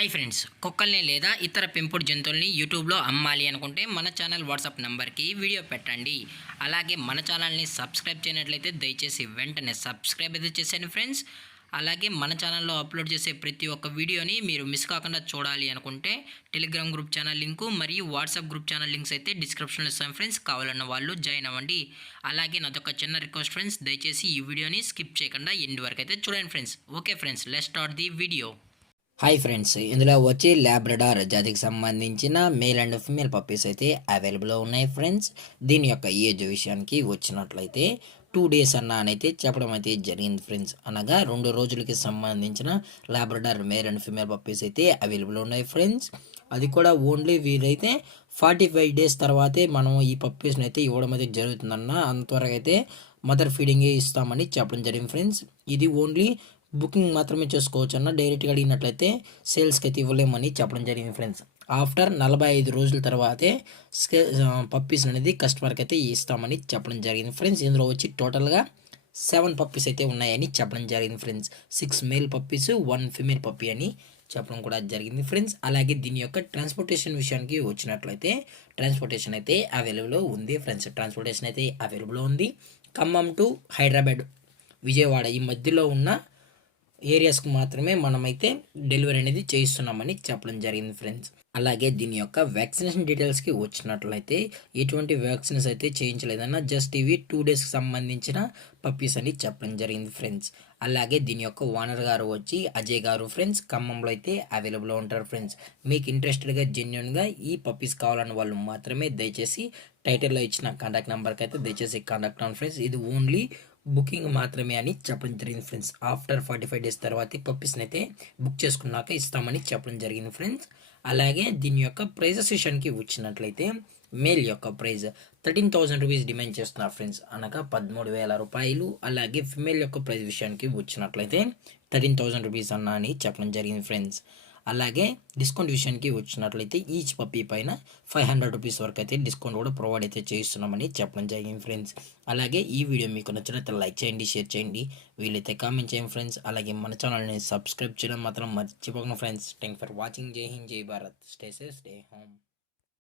Hi friends, కుక్కల్ని లేదా ఇతర పెంపుడు జంతువుల్ని యూట్యూబ్లో అమ్మాలి అనుకుంటే మన ఛానల్ వాట్సాప్ నెంబర్కి వీడియో పెట్టండి. అలాగే మన ఛానల్ని సబ్స్క్రైబ్ చేయనట్లయితే దయచేసి వెంటనే సబ్స్క్రైబ్ అయితే చేసేయండి ఫ్రెండ్స్. అలాగే మన ఛానల్లో అప్లోడ్ చేసే ప్రతి ఒక్క వీడియోని మీరు మిస్ కాకుండా చూడాలి అనుకుంటే టెలిగ్రామ్ గ్రూప్ ఛానల్ లింకు మరియు వాట్సాప్ గ్రూప్ ఛానల్ లింక్స్ అయితే డిస్క్రిప్షన్లో ఇస్తాను ఫ్రెండ్స్. కావాలన్న వాళ్ళు జాయిన్ అవ్వండి. అలాగే నాదొక చిన్న రిక్వెస్ట్ ఫ్రెండ్స్, దయచేసి ఈ వీడియోని స్కిప్ చేయకుండా ఎండ్ వరకు అయితే చూడండి friends. Okay friends, let's start the video. Hi friends, ఇందులో వచ్చి ల్యాబ్రడార్ జాతికి సంబంధించిన మేల్ అండ్ ఫిమేల్ పప్పీస్ అయితే అవైలబుల్లో ఉన్నాయి ఫ్రెండ్స్. దీని యొక్క ఏజ్ విషయానికి వచ్చినట్లయితే 2 days అయితే చెప్పడం అయితే జరిగింది ఫ్రెండ్స్. అనగా 2 రోజులకి సంబంధించిన Labrador male and female puppies అయితే అవైలబుల్ ఉన్నాయి ఫ్రెండ్స్. అది కూడా ఓన్లీ వీరైతే 45 days తర్వాతే మనం ఈ పప్పీస్ని అయితే ఇవ్వడం అయితే జరుగుతుందన్న. అంతవరకు అయితే మదర్ ఫీడింగే ఇస్తామని చెప్పడం జరిగింది ఫ్రెండ్స్. ఇది ఓన్లీ బుకింగ్ మాత్రమే చేసుకోవచ్చు అన్న. డైరెక్ట్గా అడిగినట్లయితే సేల్స్కి అయితే ఇవ్వలేమని చెప్పడం జరిగింది ఫ్రెండ్స్. ఆఫ్టర్ 45 రోజుల తర్వాతే పప్పీస్ అనేది కస్టమర్కి అయితే ఇస్తామని చెప్పడం జరిగింది ఫ్రెండ్స్. ఇందులో వచ్చి టోటల్గా 7 పప్పీస్ అయితే ఉన్నాయని చెప్పడం జరిగింది friends. 6 male puppies 1 female puppy అని చెప్పడం కూడా జరిగింది ఫ్రెండ్స్. అలాగే దీని యొక్క ట్రాన్స్పోర్టేషన్ విషయానికి వచ్చినట్లయితే ట్రాన్స్పోర్టేషన్ అయితే అవైలబుల్ ఉంది ఫ్రెండ్స్. ట్రాన్స్పోర్టేషన్ అయితే అవైలబుల్ ఉంది. ఖమ్మం టు హైదరాబాద్, విజయవాడ ఈ మధ్యలో ఉన్న ఏరియాస్కి మాత్రమే మనమైతే డెలివరీ అనేది చేయిస్తున్నామని చెప్పడం జరిగింది ఫ్రెండ్స్. అలాగే దీని యొక్క వ్యాక్సినేషన్ డీటెయిల్స్కి వచ్చినట్లయితే ఎటువంటి వ్యాక్సిన్స్ అయితే చేయించలేదన్న. జస్ట్ ఇవి 2 daysకి సంబంధించిన పప్పీస్ అని చెప్పడం జరిగింది ఫ్రెండ్స్. అలాగే దీని యొక్క ఓనర్ గారు వచ్చి అజయ్ గారు ఫ్రెండ్స్. ఖమ్మంలో అయితే అవైలబుల్లో ఉంటారు ఫ్రెండ్స్. మీకు ఇంట్రెస్టెడ్గా జెన్యున్గా ఈ పప్పీస్ కావాలన్న వాళ్ళు మాత్రమే దయచేసి టైటిల్లో ఇచ్చిన కాంటాక్ట్ నెంబర్కి అయితే దయచేసి కాంటాక్ట్ అవ్వండి ఫ్రెండ్స్. ఇది ఓన్లీ బుకింగ్ మాత్రమే అని చెప్పడం జరిగింది ఫ్రెండ్స్. ఆఫ్టర్ 45 days తర్వాత పప్పీస్ని అయితే బుక్ చేసుకున్నాక ఇస్తామని చెప్పడం జరిగింది ఫ్రెండ్స్. అలాగే దీని యొక్క ప్రైజెస్ విషయానికి వచ్చినట్లయితే మేల్ యొక్క ప్రైజ్ 13,000 రూపీస్ డిమాండ్ చేస్తున్నారు ఫ్రెండ్స్, అనగా 13,000 రూపాయలు. అలాగే ఫిమేల్ యొక్క ప్రైజ్ విషయానికి వచ్చినట్లయితే 13,000 రూపీస్ అన్న అని చెప్పడం జరిగింది ఫ్రెండ్స్. అలాగే డిస్కౌంట్ విషయానికి వచ్చినట్లయితే ఈచ్ పప్పీ పైన 500 రూపీస్ వరకు అయితే డిస్కౌంట్ కూడా ప్రొవైడ్ అయితే చేస్తున్నామని చెప్పడం జరిగింది ఫ్రెండ్స్. అలాగే ఈ వీడియో మీకు నచ్చినట్లయితే లైక్ చేయండి, షేర్ చేయండి, వీలైతే కామెంట్ చేయండి ఫ్రెండ్స్. అలాగే మన ఛానల్ని సబ్స్క్రైబ్ చేయడం మాత్రం మర్చిపోకండి ఫ్రెండ్స్. Thank for watching. జై హింద్, జై Bharat. Stay safe, stay home.